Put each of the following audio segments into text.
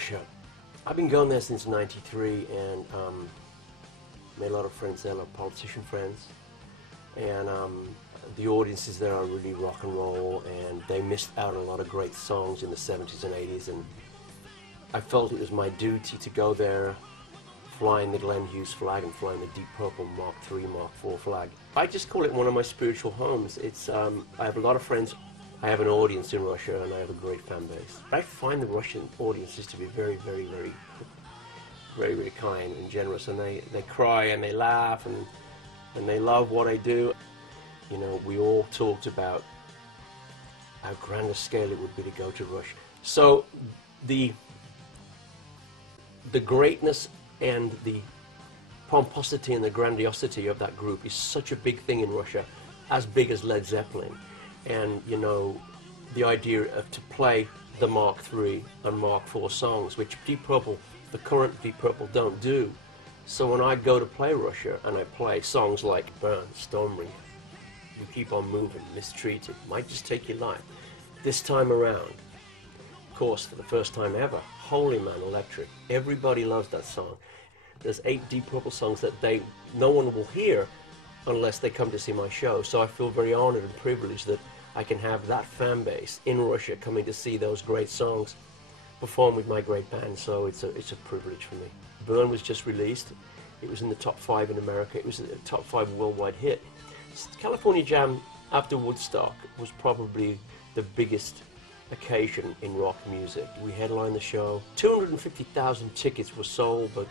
Russia. I've been going there since '93 and made a lot of friends there, a lot of politician friends. And the audiences there are really rock and roll, and they missed out on a lot of great songs in the 70s and 80s. And I felt it was my duty to go there, flying the Glenn Hughes flag and flying the Deep Purple Mark III, Mark IV flag. I just call it one of my spiritual homes. It's I have a lot of friends. I have an audience in Russia, and I have a great fan base. I find the Russian audiences to be very, very, very, very, very kind and generous, and they cry and they laugh and they love what I do. You know, we all talked about how grand a scale it would be to go to Russia. So the greatness and the pomposity and the grandiosity of that group is such a big thing in Russia, as big as Led Zeppelin. And, you know, the idea of to play the Mark III and Mark IV songs, which Deep Purple, the current Deep Purple, don't do. So when I go to play Russia and I play songs like Burn, Stormbringer, You Keep On Moving, Mistreated, Might Just Take Your Life, this time around, of course, for the first time ever, Holy Man, Electric, everybody loves that song. There's 8 Deep Purple songs that no one will hear unless they come to see my show. So I feel very honored and privileged that I can have that fan base in Russia coming to see those great songs perform with my great band. So it's a privilege for me. Burn was just released. It was in the top 5 in America. It was a top 5 worldwide hit. California Jam after Woodstock was probably the biggest occasion in rock music. We headlined the show. 250,000 tickets were sold, but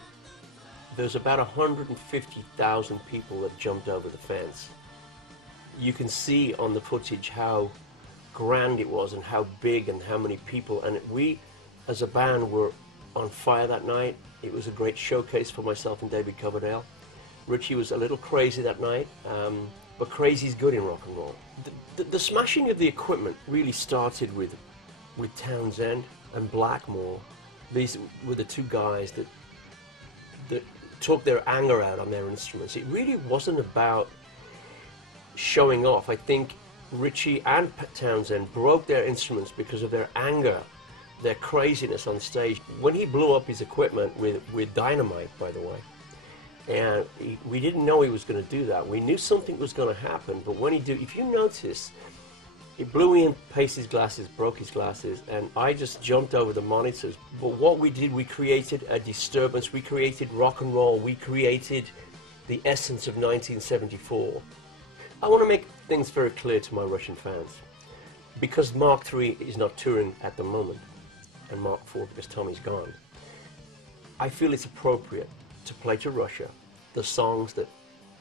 there's about 150,000 people that jumped over the fence. You can see on the footage how grand it was and how big and how many people, and we as a band were on fire that night. It was a great showcase for myself and David Coverdale. Richie was a little crazy that night, but crazy's good in rock and roll. The smashing of the equipment really started with Townsend and Blackmore. These were the 2 guys that took their anger out on their instruments. It really wasn't about showing off. I think Richie and Townsend broke their instruments because of their anger, their craziness on stage. When he blew up his equipment with dynamite, by the way, and we didn't know he was going to do that. We knew something was going to happen, but when he did, if you notice, he blew in Pacey's glasses, broke his glasses, and I just jumped over the monitors. But what we did, we created a disturbance, we created rock and roll, we created the essence of 1974. I want to make things very clear to my Russian fans. Because Mark III is not touring at the moment, and Mark IV because Tommy's gone, I feel it's appropriate to play to Russia the songs that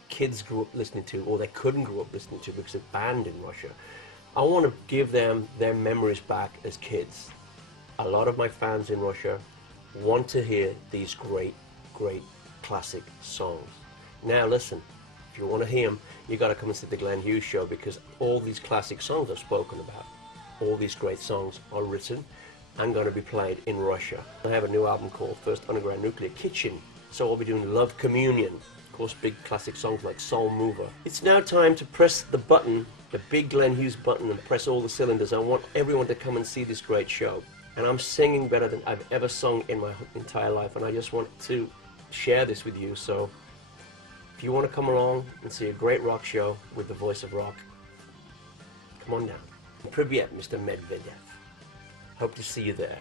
kids grew up listening to, or they couldn't grow up listening to because they're banned in Russia. I want to give them their memories back as kids. A lot of my fans in Russia want to hear these great, great classic songs. Now listen, if you want to hear them, you got to come and see the Glenn Hughes show, because all these classic songs I've spoken about, all these great songs are written and going to be played in Russia. I have a new album called First Underground Nuclear Kitchen, so I'll be doing Love Communion, of course big classic songs like Soul Mover. It's now time to press the button, the big Glenn Hughes button, and press all the cylinders. I want everyone to come and see this great show. And I'm singing better than I've ever sung in my entire life, and I just want to share this with you. So if you want to come along and see a great rock show with the voice of rock, come on down. Privyet, Mr. Medvedev. Hope to see you there.